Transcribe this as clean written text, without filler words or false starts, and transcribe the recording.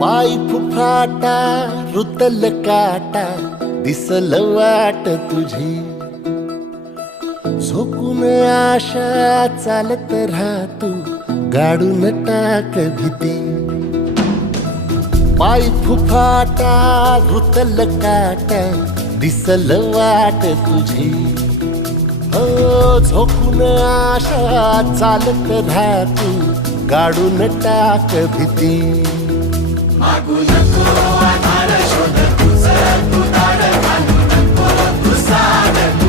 पाय फुफाटा रुतल काटा दिसल वाट तुझी झोकून आशा चालत राहतू गाडून टाक भीती पाय फुफाटा रुतल काटा दिसल वाट तुझी हो झोकून आशा चालत राहतू गाडून टाक भीती मागू नको आधार शोध तुझं तू दार घालू नको तू साध